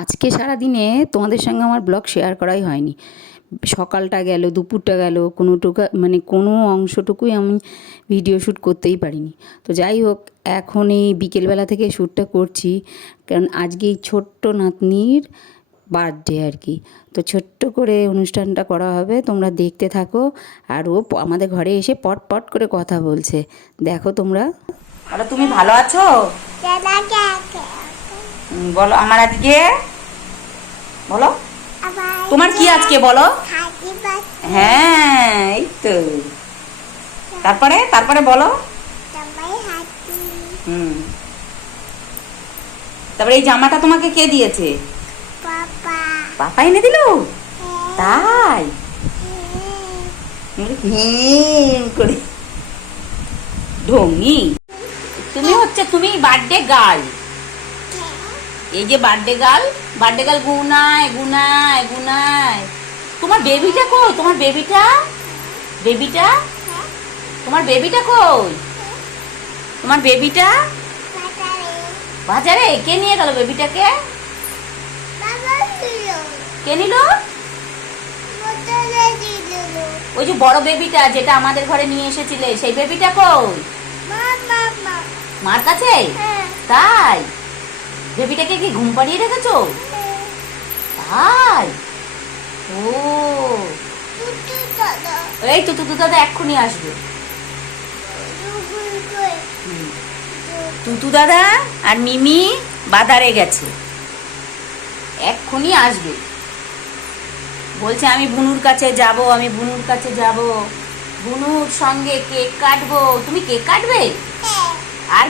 আজকে সারাদিনে তোমাদের সঙ্গে আমার ব্লগ শেয়ার করাই হয়নি। সকালটা গেল, দুপুরটা গেল, কোনো অংশটুকুই আমি ভিডিও শ্যুট করতেই পারিনি। তো যাই হোক, এখন এই বিকেলবেলা থেকে শ্যুটটা করছি, কারণ আজকে এই ছোট্ট নাতনির বার্থডে আর কি। তো ছোট্ট করে অনুষ্ঠানটা করা হবে, তোমরা দেখতে থাকো। আর ও আমাদের ঘরে এসে পট পট করে কথা বলছে, দেখো তোমরা। আর তুমি ভালো আছো? বলো আমার আজকে, বলো তোমার কি আজকে, বলো। হ্যাঁ, এই তো। তারপরে তারপরে বলো। হুম। তারপরে এই জামাটা তোমাকে কে দিয়েছে? পাপা এনে দিল? তাই? করে ঢঙ্গি। তুমি বার্থডে গার্ল। এই যে বার্থডে গার্ল গুনায় গুনায় গুনায়। তোমার বেবিটা কই? তোমার বেবিটা তোমার বেবিটা কই? তোমার বেবিটা বাজারে। কে নিয়ে গেল বেবিটাকে? কে নিল? ওই যে বড় বেবিটা, যেটা আমাদের ঘরে নিয়ে এসেছিলে, সেই বেবিটা কই? মার কাছে। তাই? বেবিটাকে কি ঘুম পাড়িয়ে রেখেছো? তাই? ও, এই তো তুতু দাদা এক্ষুনি আসবে। তুতু দাদা আর মিমি বাজারে গেছে, এক্ষুনি আসবে। বলছে আমি বুনুর কাছে যাব, বুনুর সঙ্গে কেক কাটবো। তুমি কেক কাটবে? আর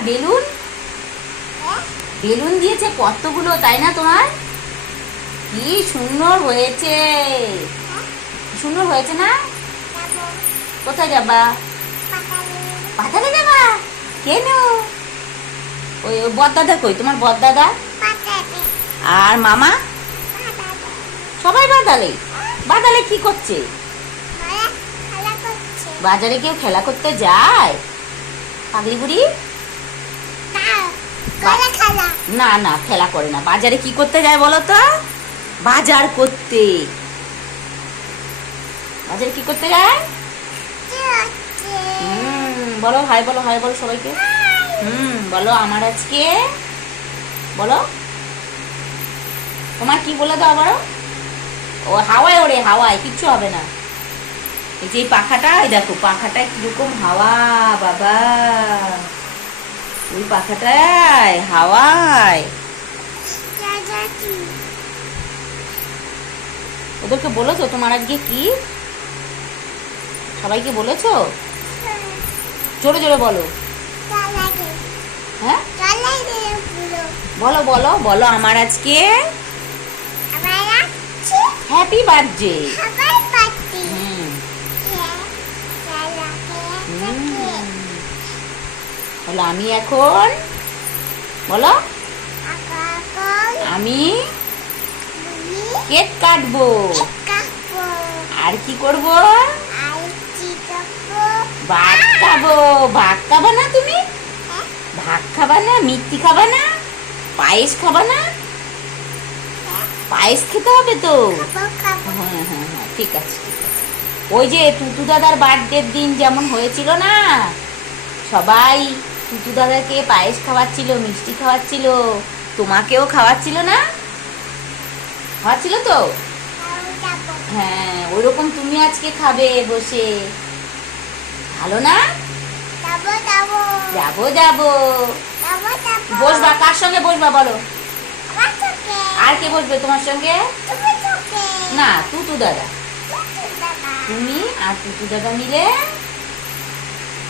বেলুন দিয়েছে কতগুলো, তাই না? তোমার কি সুন্দর হয়েছে, না? কোথায় যাবা? বাজারে যাবা? কেন? ওই বড়দাদা কই? তোমার বড়দাদা আর মামা সবাই বাদালে কি করছে? বাজারে কেউ খেলা করতে যায়? পাগলি বুড়ি না না, খেলা করে না। বাজারে কি করতে যায় বলো তো? বাজার করতে। বাজারে কি করতে যায়? বলো হাই, বলো হাই, বলো সবাইকে। বলো আমার আজকে, বলো তোমার কি বলে দাও আবারও। ও হাওয়ায় ওরে, হাওয়ায় কিচ্ছু হবে না। এই যে পাখাটা, দেখো পাখাটায় কিরকম হাওয়া বাবা, ওই পাখাটায় হাওয়ায়। ওদেরকে বলেছো তোমার আজকে কি? সবাইকে বলেছো? জোরে জোরে বলো। হ্যাঁ, বলো বলো বলো আমার আজকে হ্যাপি বার্থডে। বলো আমি এখন, বলো আমি কেক কাটবো। আর কি করব? ভাত খাবো। ভাত খাবা না তুমি? ভাত খাবা না? মিষ্টি খাবা না? পায়েস খাবা না? পায়েস খেতে হবে তো। হ্যাঁ হ্যাঁ হ্যাঁ, ঠিক আছে ঠিক আছে। ওই যে টুটু দাদার বার্থডের দিন যেমন হয়েছিল না, সবাই টুটু দাদাকে পায়েস খাওয়াচ্ছিল, মিষ্টি খাওয়াচ্ছিল, তোমাকেও খাওয়াচ্ছিল না? খাওয়াচ্ছিল তো? হ্যাঁ, ওইরকম তুমি আজকে খাবে বসে, ভালো না? যাবো যাবো। বসবা কার সঙ্গে বসবা বলো? আর কে বসবে তোমার সঙ্গে? না, টুটু দাদা। তুমি আর টুটু দাদা মিলে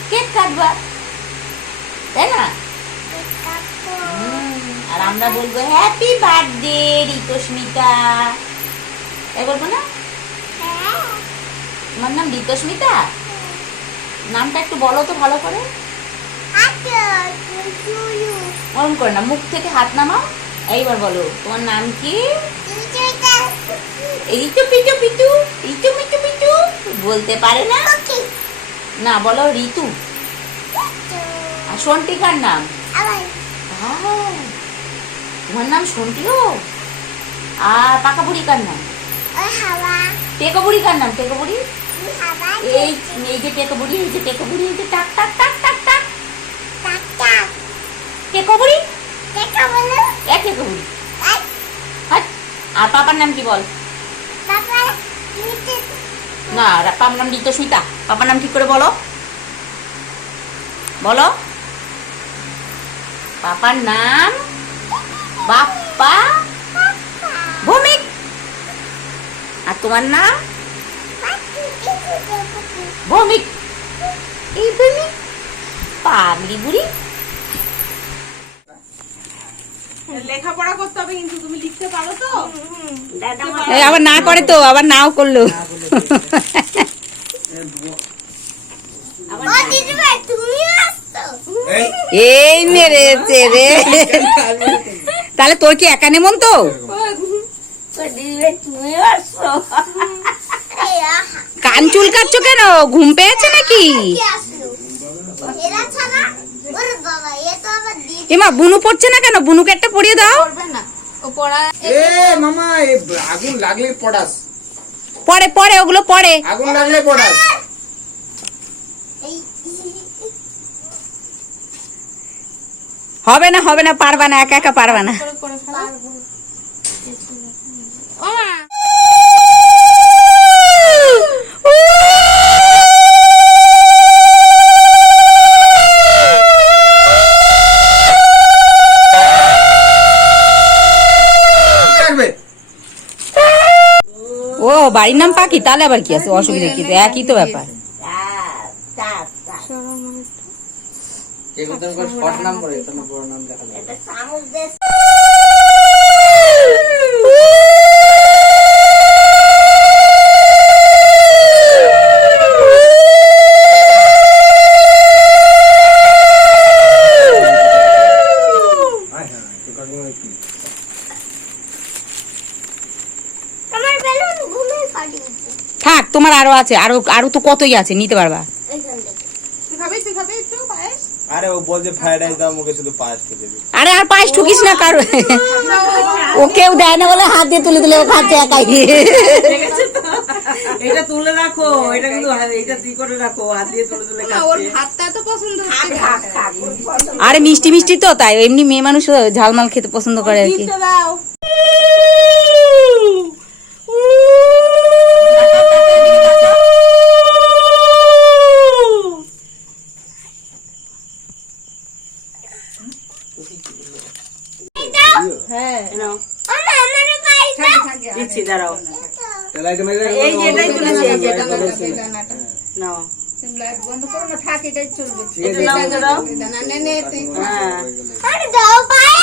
কেক কাটবা, তাই না? আর আমরা বলবো হ্যাপি বার্থডে ঋতস্মিতা, তাই বলবো না? তোমার নাম ঋতস্মিতা? নামটা একটু বলো তো ভালো করে। ওরম করে না, মুখ থেকে হাত নামাও। এইবার বলো তোমার নাম কি? ঋতু পিটু পিটু, ঋতু মিটু পিটু বলতে পারে না। না, বলো ঋতু। আর সন্টিকার নাম? তোমার নাম সন্টিও? আর পাকা বুড়ি কার নাম? টেকো বুড়ি কার নাম? টেকো বুড়ি এই এই যে টেকো বুড়ি, এই যে টেকো বুড়ি, এই যে টাক টাক টাক টাক টাক টেকো বুড়ি, এক টেকো বুড়ি। আর পাপার নাম কি বল? না, পাপার নাম ঋতুস্মিতা। পাপার নাম ঠিক করে বলো, বলো। পাপার নাম বাপ্পা ভৌমিক। আর তোমার নাম? ভৌমিক। এই ভৌমিক পাগলি বুড়ি। লেখাপড়া করতে হবে কিন্তু, তুমি লিখতে পারো তো? আবার না করে তো, আবার নাও করলো। এই মেরেছে রে। তাহলে তোর কি একা নেমন তো? কান চুলকাচ্ছ কেন? ঘুম পেয়েছে নাকি? এমা বুনু পড়ছে না কেন? বুনুকে একটা পড়িয়ে দাও। মামা আগুন লাগলে পড়াস, পড়ে পড়ে ওগুলো পড়ে, আগুন লাগলে পড়াস। হবে না হবে না, পারবা না, একা একা পারবা না। ও বাড়ির নাম পাখি, তাহলে আবার কি আছে, অসুবিধা কি? একই তো ব্যাপার। থাক, তোমার আরো আছে, আরো আরো তো কতই আছে, নিতে পারবা। আরে ও বলছে ফ্রাইড রাইস দাও, মুখে শুধু পায়েস খেতে দিবি। আরে আর পায়েস ঠুকিস না কারো। ও কেউ দেয় না বলে হাত দিয়ে তুলে তুলে ও খাচ্ছে একাই। এটা তুলে রাখো, এটা কিন্তু এটা তুই করে রাখো, হাত দিয়ে তুলে তুলে খাচ্ছে। আরে মিষ্টি মিষ্টি তো, তাই এমনি মেয়ে মানুষ ঝালমাল খেতে পছন্দ করে আর কি। দিচ্ছি, দাঁড়াও। এই যে এটাই তুলেছি, এই যে এটা তুলেছি। নাও,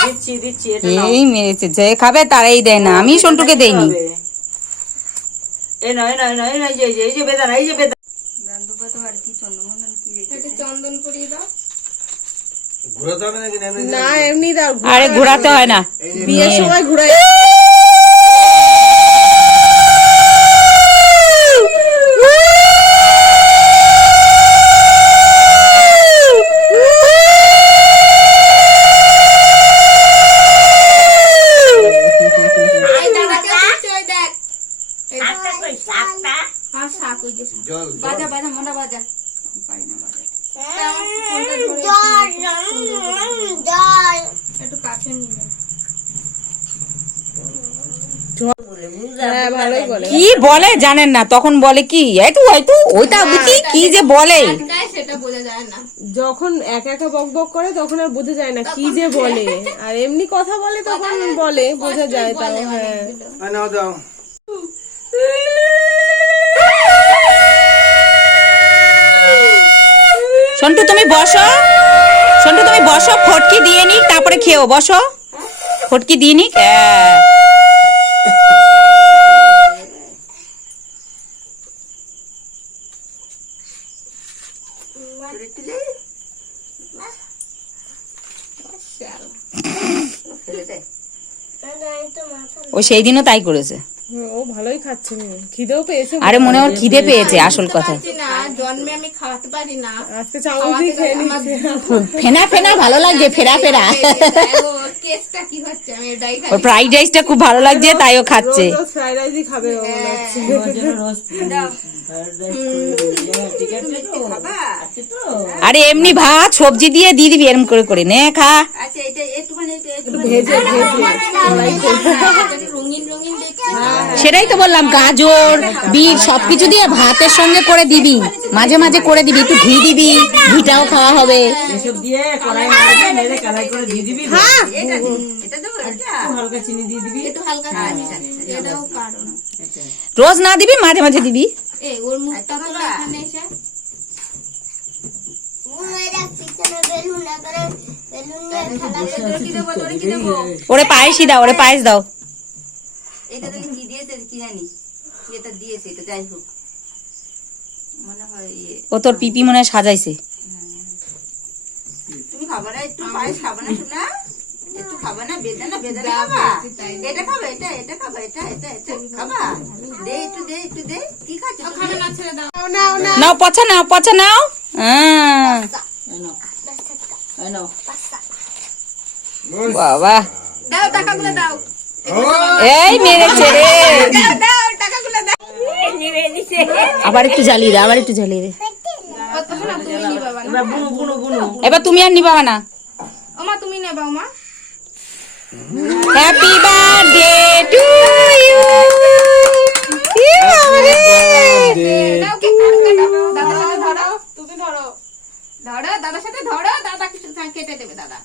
দিচ্ছি দিচ্ছি, এটা নাও। এই মেরেছে, যে খাবে তারাই দেয় না, আমি সন্টুকে দেইনি। এই নয় নয় নয় নয়, এই যে বেদানা, এই যে বেদানা। ঘুরাতে হবে নাকি? না, এমনি দাও। আরে ঘোরাতে হয় না, বিয়ের সময় ঘুরাই। বাজা বাজা মোটা বাজা। একটু কাছে নিয়ে কি বলে জানেন না, তখন বলে কি ওইটা বুঝি কি যে বলে, সেটা বোঝা যায় না। যখন একা একা বক বক করে তখন আর বোঝা যায় না কি যে বলে, আর এমনি কথা বলে তখন বলে বোঝা যায়। তাও হ্যাঁ, নাও দাও। সন্টু তুমি বসো, সন্টু তুমি বসো, ফটকি দিয়ে নি তারপরে খেও, বসো, ফটকি দিয়ে নি। ও সেই দিনও তাই করেছে। ও ভালোই খাচ্ছে খিদেও পেয়েছে আরে মনে ওর খিদে পেয়েছে আসল কথা। না জন্মে আমি খাওয়াতে পারি না। আজকে চাউমিন দিয়ে খেয়ে নিচ্ছে। ফেনা ফেনা ভালো লাগছে, ফেরা ফেরা। টেস্টটা কি হচ্ছে আমি এটাই খাই। ওর ফ্রাইড রাইসটা খুব ভালো লাগছে তাই ও খাচ্ছে। রোজ ফ্রাইড রাইসই খাবে ও মনে হচ্ছে। আরে এমনি ভাত সবজি দিয়ে দিয়ে দিবি এরম করে করে নে খা। আচ্ছা এটা একটুখানি ভেজে রঙিন রঙিন দেখছি। সেটাই তো বললাম, গাজর বিট সবকিছু দিয়ে ভাতের সঙ্গে করে দিবি, মাঝে মাঝে করে দিবি, একটু ঘি দিবি, ঘিটাও খাওয়া হবে। এসব দিয়ে কড়াই মারবে, মেরে কালাই করে দিয়ে দিবি। এটা দেবো এটা হালকা চিনি দিয়ে দিবি। একটু হালকা চিনি এটাও কারণ রোজ না দিবি, মাঝে মাঝে দিবি। এই ওর মুখটা তো এখানে এসে ওরে পায়েসই দাও, ওরে পায়েস দাও। এটা তো কি দিয়েছে কি জানি কি এটা দিয়েছে এটা যাই হোক মনে হয় ইয়ে ও তোর পিপি মনে হয় সাজাইছে। তুমি খাবে না একটু পায়েস খাবে না শোনা একটু খাবে না বেদানা বেদানা খাবা এটা খাবে এটা এটা খাবে এটা এটা এটা খাবা দে একটু দে কি খাচ্ছ খাবে না ছেড়ে দাও নাও পচা নাও, পচা নাও। হ্যাঁ বাবা দাও টাকাগুলো দাও এই মেরেছে রে। দাও টাকাগুলো দাও আবার একটু জ্বালিয়ে দে, আবার একটু জ্বালিয়ে দে। কতক্ষণ তুমি নিবা না এবার বুনু বুনু বুনু। এবার তুমি আর নিবা না। ওমা তুমি নেবা ওমা হ্যাপি বার্থডে টু ইউ। দাও কে দাদার সাথে ধরো তুমি ধরো। দাদার সাথে ধরো দাদা কিছু কেটে দেবে দাদা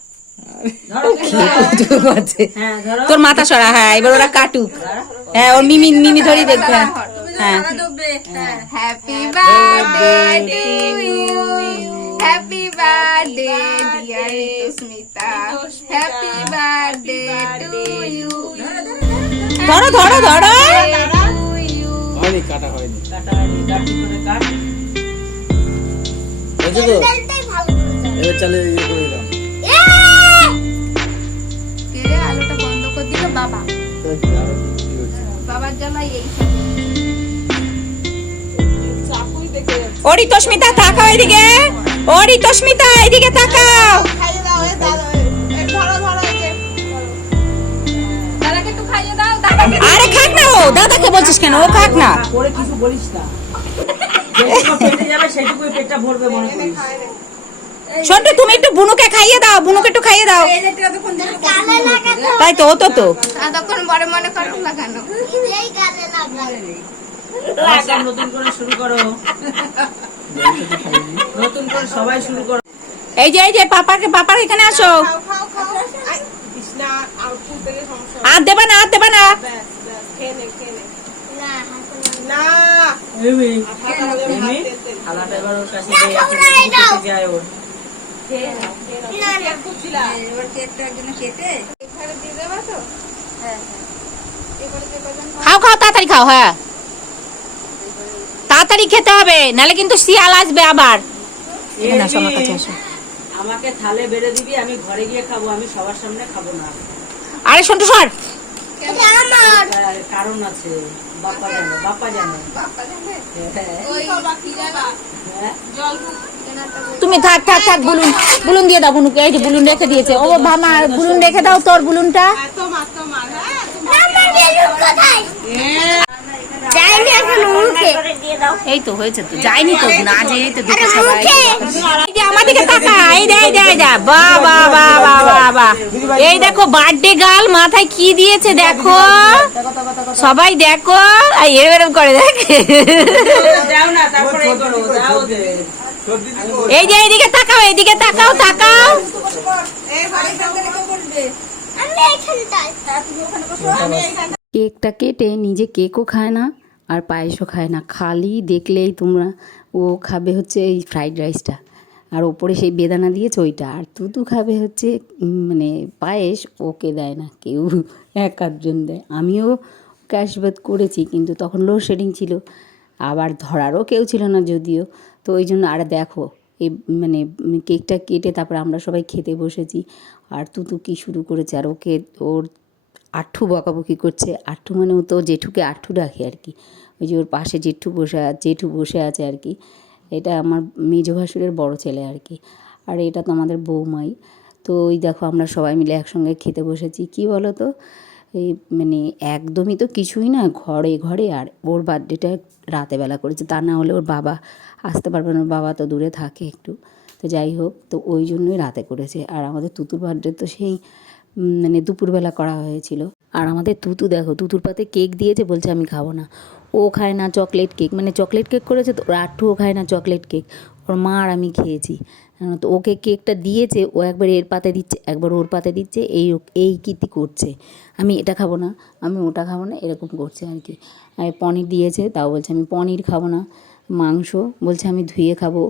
হ্যাঁ ধরো। তোর মাথা সরা। হ্যাঁ এবার ওরা কাটুক। হ্যাঁ ওর মিমি মিমি ধরি দেখবে। হ্যাঁ happy birthday to you happy birthday dear Ritusmita happy birthday to you ধরো ধরো ধরো। হয়নি, কাটা হয়নি। কাটা হয়নি, কাটি করে কাট। হয়েছে তো? এবার চালে ইয়ে করে দিলাম। কে রে আলোটা বন্ধ করে দিল বাবা বাবার জ্বালাই এই চাকুই দেখে যাচ্ছে। ও ঋতুস্মিতা তাকাও এদিকে। ও ঋতুস্মিতা এদিকে তাকাও। খাইয়ে দাও এ দাদা এ ধরো ধরো এই যে দাদাকে একটু খাইয়ে দাও দাদাকে আরে খাক না, ও দাদাকে বলছিস কেন? ও খাক না। পরে কিছু বলিস না। যেটুকু পেটে যাবে সেটুকুই পেটটা ভরবে মনে করিস। সন্টু তুমি একটু বুনুকে খাইয়ে দাও, বুনুকে একটু খাইয়ে দাও। এই যে ততক্ষণ ধরে তাই তো, ও তো তো ততক্ষণ বড় মনে করো লাগানো আবার নতুন করে শুরু করো। নতুন করে সবাই শুরু করো। এই যে পাপাকে, পাপার এখানে আসো। খাও খাও খাও আই কৃষ্ণা আউটপুট থেকে সমস্যা আর দেবা না, আর দেবা না। ব্যাস ব্যাস খেয়ে নে না এমি হাত আমাদের হাত এমি তেল থালাটা এবার ওর কাছে দিয়ে যায় ওর। খুব ছিলা এবার কেকটা একজন কেটে এখানে দিয়ে দেবা তো হ্যাঁ এবারে যে কজন খাও খাও তাড়াতাড়ি খাও। হ্যাঁ তাড়াতাড়ি খেতে হবে, নাহলে কিন্তু শিয়াল আসবে আবার। এখানে আসো, আমার কাছে আসো। আমাকে থালে বেড়ে দিবি, আমি ঘরে গিয়ে খাবো, আমি সবার সামনে খাবো না। আরে সন্টু সর। তার কারণ আছে, বাপ্পা জানে, বাপ্পা জানে। বাপ্পা জানে হ্যাঁ। ওই কি জানা হ্যাঁ? জল কেনাটা তুমি থাক থাক থাক, বুলুন বুলুন দিয়ে দাও বুনুকে। এই যে বুলুন রেখে দিয়েছে। ও ভামা বুলুন রেখে দাও, তোর বুলুনটা। তোমার হ্যাঁ এই তো হয়েছে তো, যায়নি তো না, যে তো দেখে সবাই। এই যে আমাদেরকে তাকা, এই দে এই দে এই দে, বাহ বাহ বাহ বাহ বাহ বাহ। এই দেখো বার্থডে গার্ল মাথায় কি দিয়েছে দেখো, সবাই দেখো। আর এরকম করে দেখ। দাও না, তারপরে এই করো, দাও ওদের। সর্দি দিব। এই যে এইদিকে তাকাও, এইদিকে তাকাও, তাকাও। কেকটা কেটে নিজে কেকও খায় না আর পায়েসও খায় না, খালি দেখলেই তোমরা ও খাবে হচ্ছে এই ফ্রাইড রাইসটা, আর ওপরে সেই বেদানা দিয়েছে ওইটা, আর তুতু খাবে হচ্ছে মানে পায়েস। ওকে দেয় না কেউ, এক আধজন দেয়। আমিও ক্যাশবাদ করেছি, কিন্তু তখন লোডশেডিং ছিল, আবার ধরারও কেউ ছিল না যদিও। তো ওই জন্য আর দেখো এই মানে কেকটা কেটে তারপর আমরা সবাই খেতে বসেছি, আর তুতু কি শুরু করেছে, আর ওকে ওর আঠু বকাবকি করছে। আঠু মানে ও তো জেঠুকে আঠু ডাকে আর কি। ওই যে ওর পাশে জেঠু বসে আছে আর কি। এটা আমার মেজ ভাসুরের বড় ছেলে আর কি। আর এটা তো আমাদের বৌমাই। তো ওই দেখো আমরা সবাই মিলে একসঙ্গে খেতে বসেছি। কি বলো তো, এই মানে একদমই তো কিছুই না, ঘরে ঘরে। আর ওর বার্থডেটা রাতেবেলা করেছে, তা না হলে ওর বাবা আসতে পারবে না, ওর বাবা তো দূরে থাকে একটু। তো যাই হোক, তো ওই জন্যই রাতে করেছে। আর আমাদের তুতুর বার্থডে তো সেই মানে দুপুরবেলা করা হয়েছিল। আর আমাদের তুতু দেখো, তুতুর পাতে কেক দিয়েছে, বলছে আমি খাবো না। ও খায় না চকলেট কেক, মানে চকলেট কেক করেছে তো, ওর আট্টুও খায় না চকলেট কেক। ওর মা আর আমি খেয়েছি। তো ওকে কেকটা দিয়েছে, ও একবার এর পাতে দিচ্ছে, একবার ওর পাতে দিচ্ছে, এই কীর্তি করছে। আমি এটা খাবো না, আমি ওটা খাবো না, এরকম করছে আর কি। আর পনির দিয়েছে, তাও বলছে আমি পনির খাবো না। মাংস বলছে আমি ধুয়ে খাবো।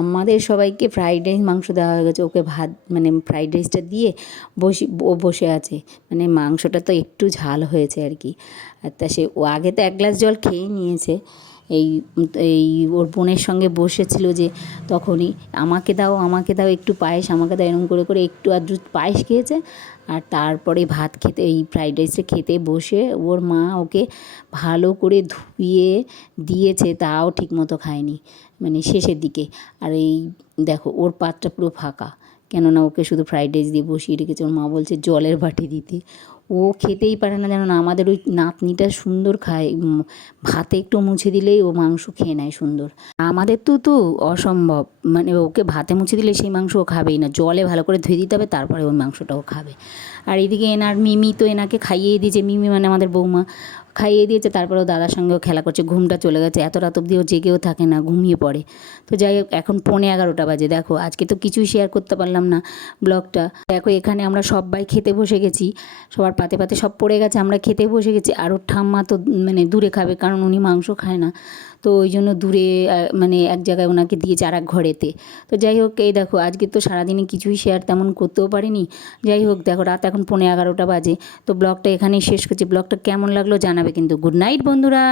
আমাদের সবাইকে ফ্রাইড রাইস মাংস দেওয়া হয়ে গেছে, ওকে ভাত মানে ফ্রাইড রাইসটা দিয়ে ও বসে আছে। মানে মাংসটা তো একটু ঝাল হয়েছে আর কি। আর তা ও আগে তো 1 গ্লাস জল খেয়ে নিয়েছে। এই এই ওর বোনের সঙ্গে বসেছিল যে তখনই, আমাকে দাও একটু পায়েস, আমাকে দাও, এরকম করে করে একটু আধটু পায়েস খেয়েছে। আর তারপরে ভাত খেতে, এই ফ্রাইড রাইসটা খেতে বসে ওর মা ওকে ভালো করে ধুয়ে দিয়েছে, তাও ঠিকমতো খায়নি, মানে শেষের দিকে। আর এই দেখো ওর পাতটা পুরো ফাঁকা, কেননা ওকে শুধু ফ্রাইড রাইস দিয়ে বসিয়ে রেখেছে। ওর মা বলছে জলের বাটি দিতে। ও খেতেই পারে না, জানো না। আমাদের ওই নাতনিটা সুন্দর খায়, ভাতে একটু মুছে দিলেই ও মাংস খেয়ে নেয় সুন্দর। আমাদের তো অসম্ভব, মানে ওকে ভাতে মুছে দিলে সেই মাংস ও খাবেই না, জলে ভালো করে ধুয়ে দিতে হবে, তারপরে ওই মাংসটাও খাবে। আর এদিকে এনার মিমি তো এনাকে খাইয়ে দিয়েছে, মিমি মানে আমাদের বৌমা খাইয়ে দিয়েছে। তারপরেও দাদার সঙ্গেও খেলা করছে, ঘুমটা চলে গেছে, এত রাত অবধি ও জেগেও থাকে না, ঘুমিয়ে পড়ে। তো যাই হোক, এখন 11:45 বাজে। দেখো আজকে তো কিছুই শেয়ার করতে পারলাম না ব্লগটা। দেখো এখানে আমরা সবাই খেতে বসে গেছি, সবার পাতে পাতে সব পড়ে গেছে, আমরা খেতে বসে গেছি। আর ওর ঠাম্মা তো মানে দূরে খাবে, কারণ উনি মাংস খায় না। তো ওই জন্য দূরে মানে এক জায়গায় ওনাকে দিয়েছে আর এক ঘরেতে। তো যাই হোক, এই দেখো আজকে তো সারাদিনে কিছুই শেয়ার তেমন করতেও পারিনি। যাই হোক, দেখো রাত এখন 11:45 বাজে। তো ব্লগটা এখানেই শেষ করছি। ব্লগটা কেমন লাগলো জানাবে কিন্তু। গুড নাইট বন্ধুরা।